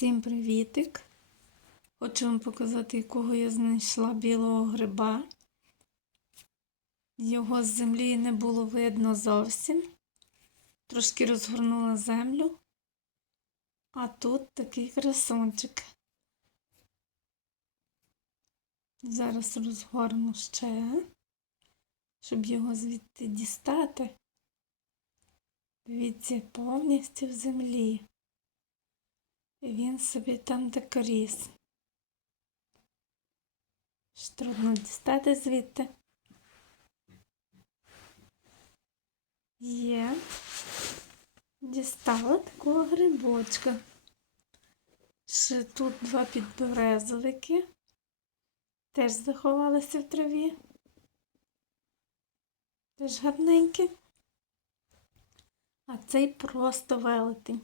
Всім привітик! Хочу вам показати, якого я знайшла білого гриба. Його з землі не було видно зовсім. Трошки розгорнула землю. А тут такий красунчик. Зараз розгорну ще, щоб його звідти дістати. Дивіться, повністю в землі. Він собі там так ріс. Трудно дістати звідти. Є. Дістала такого грибочка. Ще тут два підберезовики. Теж заховалися в траві. Теж гарненькі. А цей просто велетень.